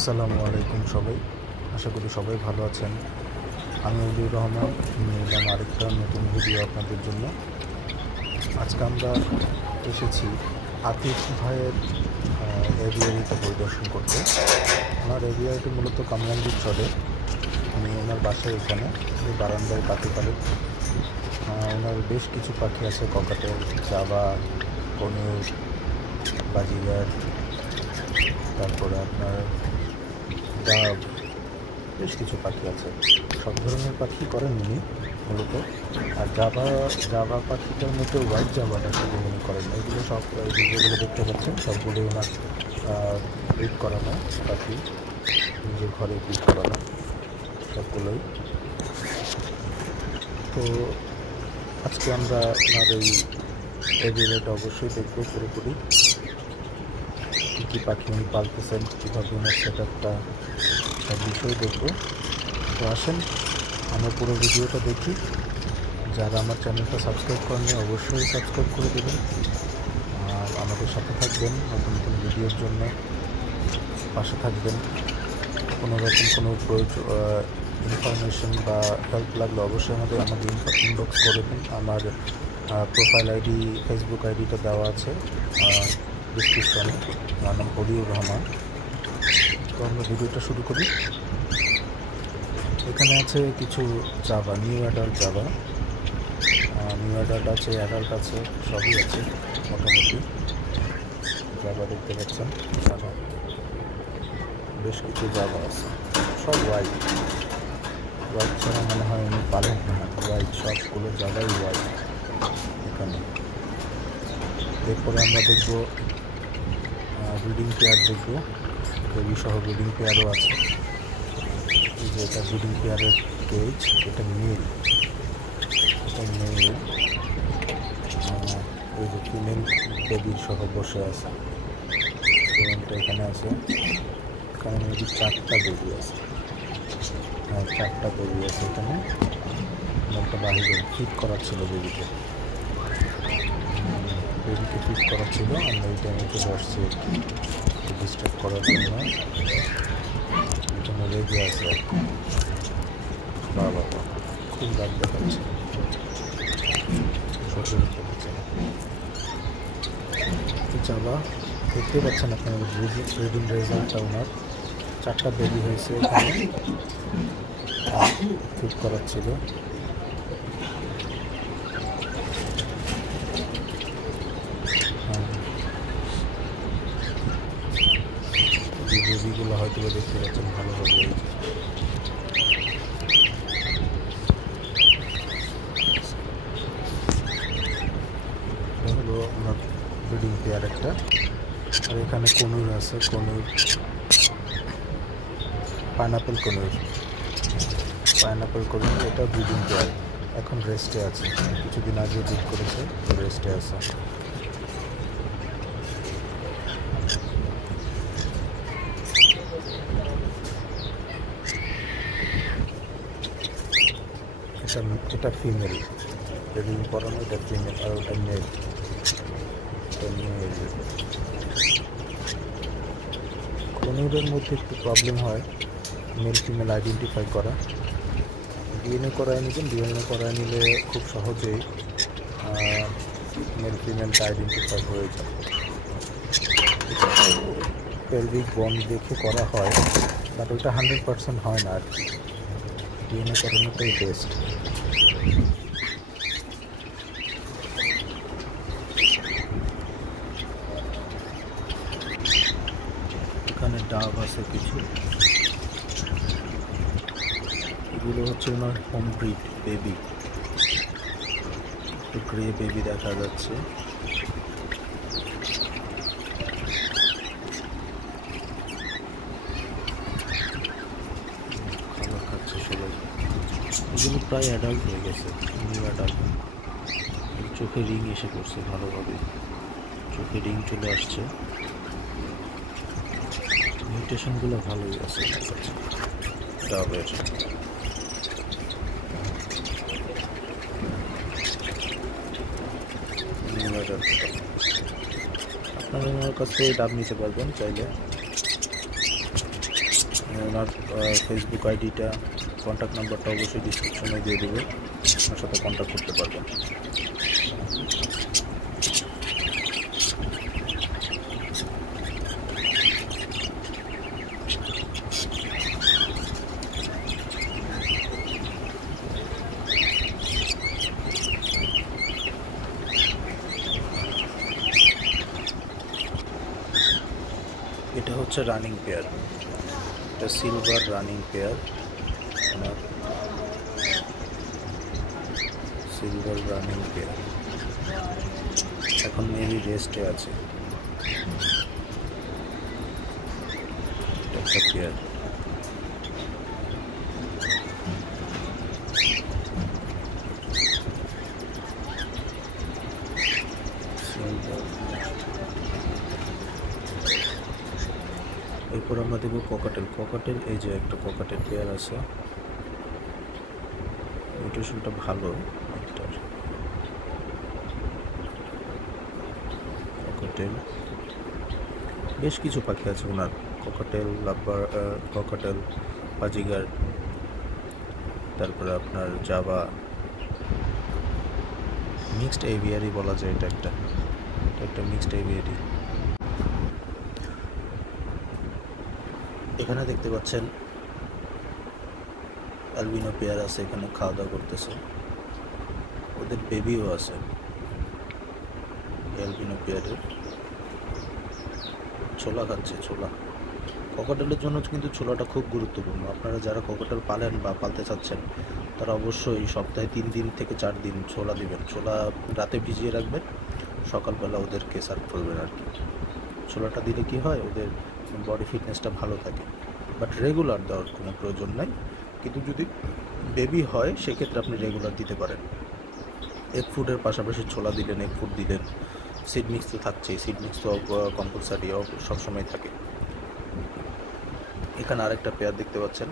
আসসালামু আলাইকুম সবাই, আশা করি সবাই ভালো আছেন। আমি উলিউর রহমান, নিয়ে এলাম আরেকটা নতুন ভিডিও আপনাদের জন্য। আজকে আমরা এসেছি আতিফ ভাইয়ের এভিয়ারিটা পরিদর্শন করতে। ওনার এভিয়ারিটি মূলত কামরাঙ্গীর চরে। আমি ওনার বাসায় এখানে এই বারান্দায় পাখি পালেন। ওনার বেশ কিছু পাখি আছে, ককাটেল, জাভা, কনুর, বাজিগার, তারপরে আপনার ডাব, বেশ কিছু পাখি আছে। সব ধরনের পাখি করেন উনি মূলত। আর জাভা পাখিটার মধ্যে হোয়াইট জাভাটা শুধু উনি করেন। এগুলো সব যেগুলো দেখতে পাচ্ছেন সবগুলোই ওনার ব্রিড করানো পাখি, নিজের ঘরে ব্রিড করানো সবগুলোই। তো আজকে আমরা ওনার এই এভিয়ারিটা অবশ্যই দেখবো পুরোপুরি, কী কী পাখি উনি পালতেছেন, কীভাবে ওনার সেট আপটা, সব বিষয়ে দেখবো। তো আসেন আমরা পুরো ভিডিওটা দেখি। যারা আমার চ্যানেলটা সাবস্ক্রাইব করেননি অবশ্যই সাবস্ক্রাইব করে দেবেন, আর আমাদের সাথে থাকবেন নতুন নতুন ভিডিওর জন্য, পাশে থাকবেন। কোনো রকম কোনো ইনফরমেশন বা হেল্প লাগলে অবশ্যই আমাদের ইনবক্স করে দিন। আমার প্রোফাইল আইডি, ফেসবুক আইডিটা দেওয়া আছে ডিসক্রিপশনে। আমার নাম উলিউর রহমান। তো আমরা ভিডিওটা শুরু করি। এখানে আছে কিছু Java, new adult Java. New adult আছে, অ্যাডাল্ট আছে, সবই আছে মোটামুটি। জাভা দেখতে পাচ্ছেন, জাভা বেশ কিছু জাভা আছে, সব হোয়াইট। হোয়াইট ছাড়া মনে হয় উনি পালেন না, হোয়াইট সবগুলো জাভাই হোয়াইট এখানে। এরপরে আমরা দেখবো ব্রিডিং পেয়ার, দেখবো বেবি সহ ব্রিডিং পেয়ারও আছে। এই যে এটা ব্রিডিং পেয়ারের কেজ, এটা মেল, এটা মেল। এই যে ফিমেল বেবির সহ বসে আছে, ফিমেলটা এখানে আছে। এখানে মেবি 4টা বেবি আছে, হ্যাঁ 4টা বেবি আছে এখানে। একটা বাহিরে ফিট করার ছিল বেবিকে ফিট করা ছিল। আমরা এই টাইমে চলে আসছি ডিস্টার্ব করার জন্য, এখানে রেগে আছে আর কি। বাবা খুব রাগ দেখাচ্ছে, সহ্য করতে পারছে না। জাভা দেখতে পাচ্ছেন আপনার ব্রিডিং রেজাল্টটা, ওনার 4টা বেবি হয়েছে এখানে, ফিট করার ছিল। বেবিগুলো হয়তো দেখতে পাচ্ছেন ভালোভাবে। হলো আপনার ব্রিডিং পেয়ার একটা। আর এখানে কনুর আছে, কনুর পাইনাপেল কনুর, এটা ব্রিডিং পেয়ার। এখন রেস্টে আছে, কিছুদিন আগে ব্রিড করেছে, রেস্টে আছে। এটা ফিমেল ব্রিডিং করানো, এটা ফিমেল। আর ওটা মেল, কনুরের মধ্যে একটু প্রবলেম হয় মেল ফিমেল আইডেন্টিফাই করা। ডিএনএ করায় নিলে খুব সহজেই মেল ফিমেলটা আইডেন্টিফাই হয়ে যায়। পেলভিক বন দেখে করা হয়, বাট ওইটা 100% হয় না আর কি। ডিএনএ করানোটাই বেস্ট। এখানে ডাব আছে কিছু, এগুলো হচ্ছে ওনার হোম ব্রিড বেবি। একটু গ্রে বেবি দেখা যাচ্ছে। খাবার খাচ্ছে সবাই। এগুলো প্রায় অ্যাডাল্ট হয়ে গেছে, নিউ অ্যাডাল্ট। চোখে রিং এসে পড়ছে ভালোভাবে, চোখে রিং চলে আসছে। মিউটেশনগুলো ভালোই আছে ডাবের। আপনারা আমার কাছে ডাব নিতে পারবেন চাইলে। ওনার ফেসবুক আইডিটা, কন্ট্যাক্ট নাম্বারটা অবশ্যই ডিসক্রিপশনে দিয়ে দেবো, ওনার সাথে কন্ট্যাক্ট করতে পারবেন। এটা হচ্ছে রানিং পেয়ার, এটা silver running pair, silver running pair, এখন মেবি রেস্টে আছে। একটা পেয়ার এরপর আমরা দেবো ককাটেল। ককাটেল, এই যে একটা ককাটেল পেয়ার আছে, নিউট্রিশনটা ভালো এটার। ককাটেল, বেশ কিছু পাখি আছে ওনার, ককাটেল, লাভবার, ককাটেল, বাজিগার, তারপরে আপনার জাভা, মিক্সড এভিয়ারি বলা যায়। এটা একটা মিক্সড এভিয়ারি। এখানে দেখতে পাচ্ছেন অ্যালবিনো পেয়ার আছে, এখানে খাওয়া দাওয়া করতেছে, ওদের বেবিও আছে অ্যালবিনো পেয়ারের, ছোলা খাচ্ছে। ছোলা, ককাটেলের জন্য কিন্তু ছোলাটা খুব গুরুত্বপূর্ণ। আপনারা যারা ককাটেল পালেন বা পালতে চাচ্ছেন তারা অবশ্যই সপ্তাহে 3 দিন থেকে 4 দিন ছোলা দিবেন। ছোলা রাতে ভিজিয়ে রাখবেন, সকালবেলা ওদেরকে সার্ভ করবেন আর কি। ছোলাটা দিলে কি হয়, ওদের বডি ফিটনেসটা ভালো থাকে। বাট রেগুলার দেওয়ার কোনো প্রয়োজন নাই, কিন্তু যদি বেবি হয় সেক্ষেত্রে আপনি রেগুলার দিতে পারেন। এগ ফুডের পাশাপাশি ছোলা দিলেন, এগ ফুড দিলেন, সিড মিক্স তো থাকছেই, সিড মিক্স তো কম্পালসারি সবসময় থাকে। এখানে আরেকটা পেয়ার দেখতে পাচ্ছেন,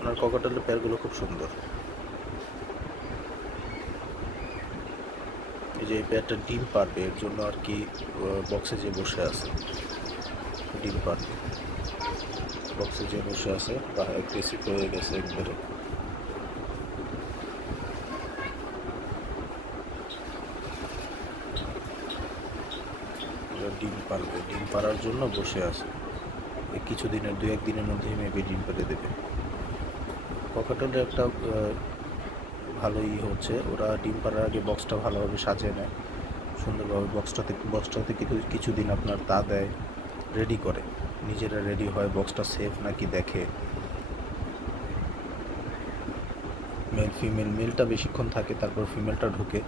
ওনার ককাটেলের পেয়ারগুলো খুব সুন্দর। এই যে এই পেয়ারটা ডিম পারবে, এর জন্য আর কি বক্সে যে বসে আছে, ডিম পারবে, বক্সে যে বসে আছে বা অ্যাগ্রেসিভ হয়ে গেছে একবারে। ডিম পারবে, ডিম পাড়ার জন্য বসে আছে, কিছুদিনের 2-1 দিনের মধ্যেই মেবি ডিম পেড়ে দেবে। ককাটেলের একটা ভালোই হচ্ছে, ওরা ডিম পাড়ার আগে বক্সটা ভালোভাবে সাজিয়ে নেয় সুন্দরভাবে, বক্সটাতে কিছুদিন আপনার তা দেয়, রেডি করে, নিজেরা রেডি হয়, বক্সটা সেফ নাকি দেখে। মেল ফিমেল, মেলটা বেশিক্ষণ থাকে, তারপর ফিমেলটা ঢুকে।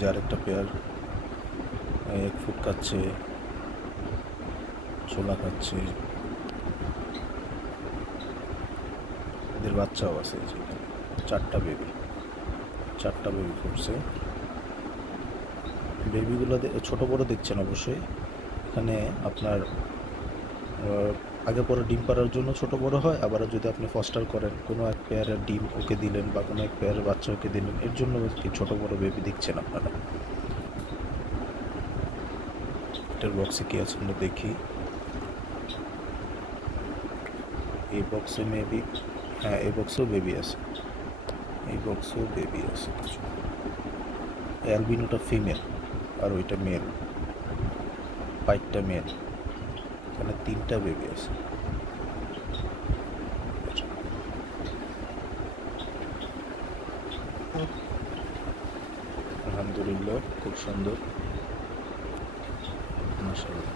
যার একটা পেয়ার এক ফুট খাচ্ছে, ছোলা খাচ্ছে, এদের বাচ্চাও আছে। চারটা বেবি ফুটছে। বেবিগুলো ছোট বড় দেখছেন অবশ্যই। এখানে আপনার আগে পরে ডিম পাড়ার জন্য ছোট বড় হয়, আবার যদি আপনি ফস্টার করেন, কোনো এক পেয়ারের ডিম ওকে দিলেন বা কোনো এক পেয়ারের বাচ্চা ওকে দিলেন, এর জন্য ছোট বড় বেবি দেখছেন আপনারা। এটার বক্সে কি আছে আমরা দেখি। এই বক্সে মেবি, হ্যাঁ এই বক্সেও বেবি আছে, কিছু। অ্যালবিনোটা ফিমেল আর ওইটা মেল, পাইটটা মেল। এখানে 3টা বেবি আছে। আলহামদুলিল্লাহ, খুব সুন্দর, মাশাআল্লাহ।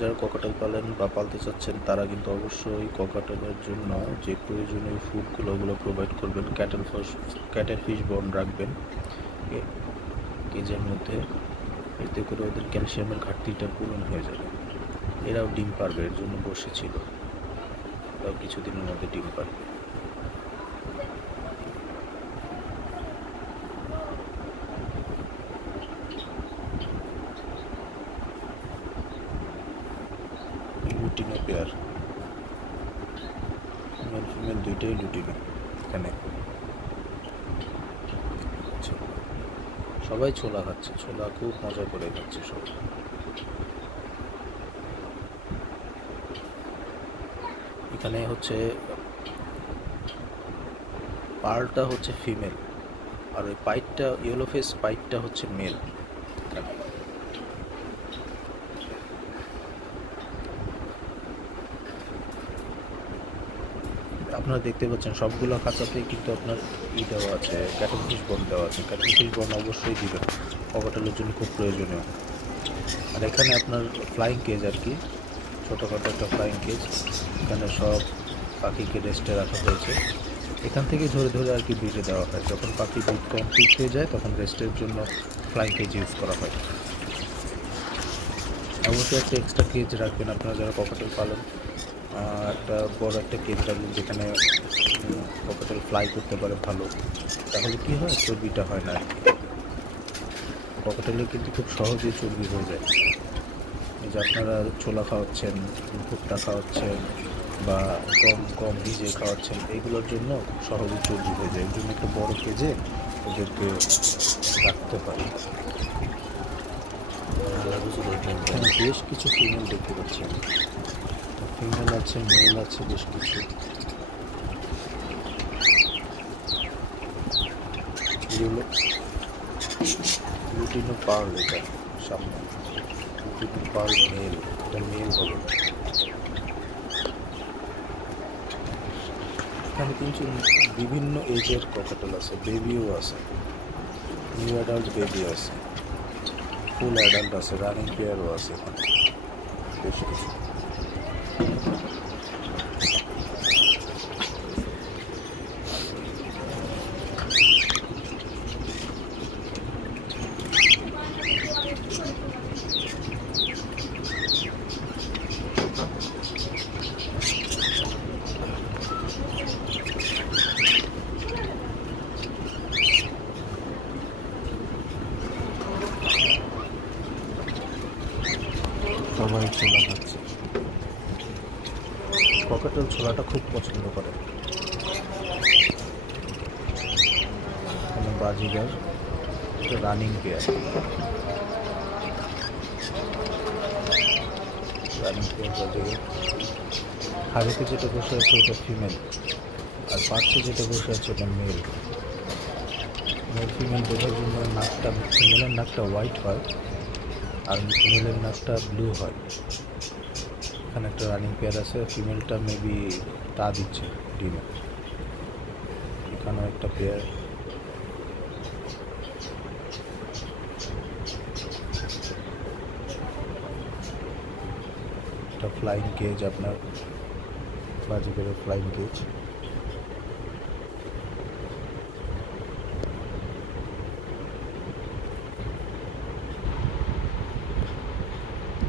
যারা ককাটেল পালেন বা পালতে চাচ্ছেন তারা কিন্তু অবশ্যই ককাটেলের জন্য যে প্রয়োজনীয় ফুডগুলো প্রোভাইড করবেন। ক্যাটেল ফিশ বন রাখবেন কেজের মধ্যে, এতে করে ওদের ক্যালসিয়ামের ঘাটতিটা পূরণ হয়ে যাবে। এরাও ডিম পারবে, এর জন্য বসেছিল, এরাও কিছুদিনের মধ্যে ডিম পারবে। লুটিনো পেয়ার, মেল ফিমেল দুইটাই লুটিনো। এখানে সবাই ছোলা খাচ্ছে, ছোলা খুব মজা করে খাচ্ছে সব। এখানে হচ্ছে পার্লটা হচ্ছে ফিমেল, আর ওই পাইটটা ইয়েলো ফেস পাইটটা হচ্ছে মেল। আপনারা দেখতে পাচ্ছেন সবগুলো খাঁচাতেই কিন্তু আপনার দেওয়া আছে, ক্যাটল ফিশ বন দেওয়া আছে। ক্যাটল ফিশ বন অবশ্যই দিবেন, ককাটেলের জন্য খুব প্রয়োজনীয়। আর এখানে আপনার ফ্লাইং কেজ আর কি, ছোটোখাটো একটা ফ্লাইং কেজ। এখানে সব পাখিকে রেস্টে রাখা হয়েছে, এখান থেকে ধরে ধরে আর কি ব্রিডে দেওয়া হয়। যখন পাখি ব্রিড কমপ্লিট হয়ে যায় তখন রেস্টের জন্য ফ্লাইং কেজ ইউজ করা হয়। অবশ্যই একটা এক্সট্রা কেজ রাখবেন আপনারা যারা ককাটেল পালেন, একটা বড় একটা কেজ রাখবেন যেখানে ককাটেল ফ্লাই করতে পারে ভালো। তাহলে কি হয়, চর্বিটা হয় না আর কি। ককাটেলে কিন্তু খুব সহজেই চর্বি হয়ে যায়। এই যে আপনারা ছোলা খাওয়াচ্ছেন, ভুট্টা খাওয়াচ্ছেন বা কম ভিজে খাওয়াচ্ছেন, এইগুলোর জন্য সহজে চর্বি হয়ে যায়। এর জন্য একটা বড় কেজে ওদেরকে রাখতে পারে। বেশ কিছু ফিমেল দেখতে পাচ্ছেন, ফিমেল আছে, মেল আছে বেশ কিছু। লুটিনো পার্ল, এটা সামনে লুটিনো পার্ল মেল, এটা মেল হবে। এখানে কিন্তু বিভিন্ন এজের ককাটেল আছে, বেবিও আছে, নিউ অ্যাডাল্ট বেবি আছে, ফুল অ্যাডাল্ট আছে, রানিং পেয়ারও আছে এখানে বেশ কিছু। সবাই ছোলা খাচ্ছে, ককাটেল ছোলাটা খুব পছন্দ করে। বাজিগার, এটা running pair, running pair Baazigar. হাড়িতে যেটা বসে আছে ওটা ফিমেল, আর পার্শ্বে যেটা বসে আছে ওটা মেল। মেল ফিমেল বোঝার জন্য নাকটা, ফিমেলের নাকটা হোয়াইট হয় আর মেলের নাকটা ব্লু হয়। এখানে একটা রানিং পেয়ার আছে, ফিমেলটা মেবি তা দিচ্ছে ডিমে। এখানেও একটা পেয়ার। একটা ফ্লাইং কেজ, আপনার বাজিগারের ফ্লাইং কেজ।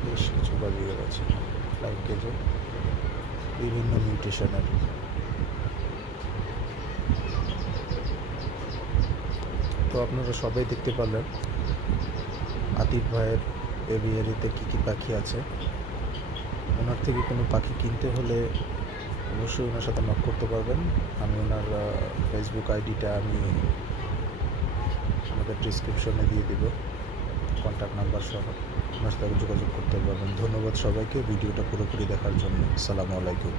বেশ কিছু বাজিগার আছে ফ্লাইং কেজে, বিভিন্ন মিউটেশনের। তো আপনারা সবাই দেখতে পারলেন আতিফ ভাইয়ের এভিয়ারিতে কী কী পাখি আছে। ওনার থেকে কোনো পাখি কিনতে হলে অবশ্যই ওনার সাথে নক করতে পারবেন। আমি ওনার ফেসবুক আইডিটা আমি আমাদের ডিসক্রিপশনে দিয়ে দেব, কন্ট্যাক্ট নাম্বার সহ ওনার সাথে যোগাযোগ করতে পারবেন। ধন্যবাদ সবাইকে ভিডিওটা পুরোপুরি দেখার জন্য। আসসালামু আলাইকুম।